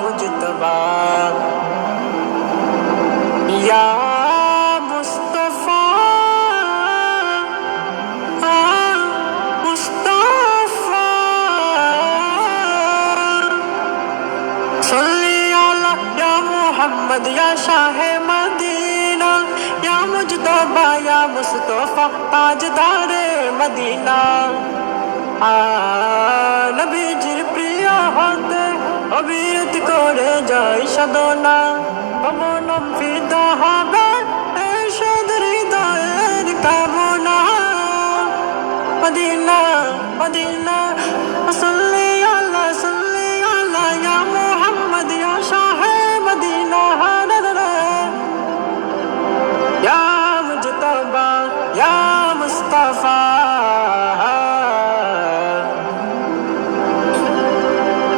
মুজতবা ইয়া মুস্তাফা মুস্তাফা সাল্লি আলা ইয়া মুহাম্মদ ইয়া শাহে মদিনা ইয়া মুজতবা ইয়া মুস্তাফা তাজদারে মদিনা নবীজির প্রিয় হতে অবিরত করে যাই সাধনা পবনম ফিদা হবে এরশাদ হৃদয়ের কামনা মদিনা মদিনা সাল্লি আলা ইয়া মুহাম্মদ ইয়া শাহে মদিনা ইয়া মুজতবা ইয়া মুস্তাফা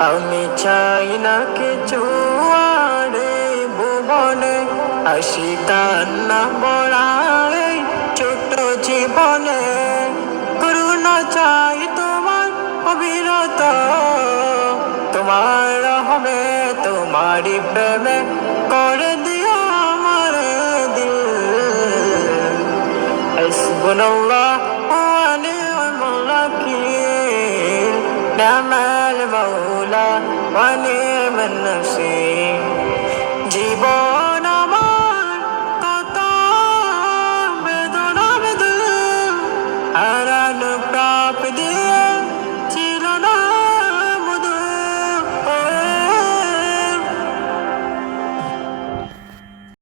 আমি চাই না কিছু আরে ভুবনে আসি কান্না বড়াই ছোট জীবনে করুণা চাই তোমার অবিরত তোমার হবে তোমারই প্রেমে করে দিও আমার দিল হাসবুনাল্লাহ ওয়া নি'মাল ওয়াকিল নি'মাল মাওলা ওয়া নি'মান নাসীর জীবন আমার কত বেদনা বেদনা হারানো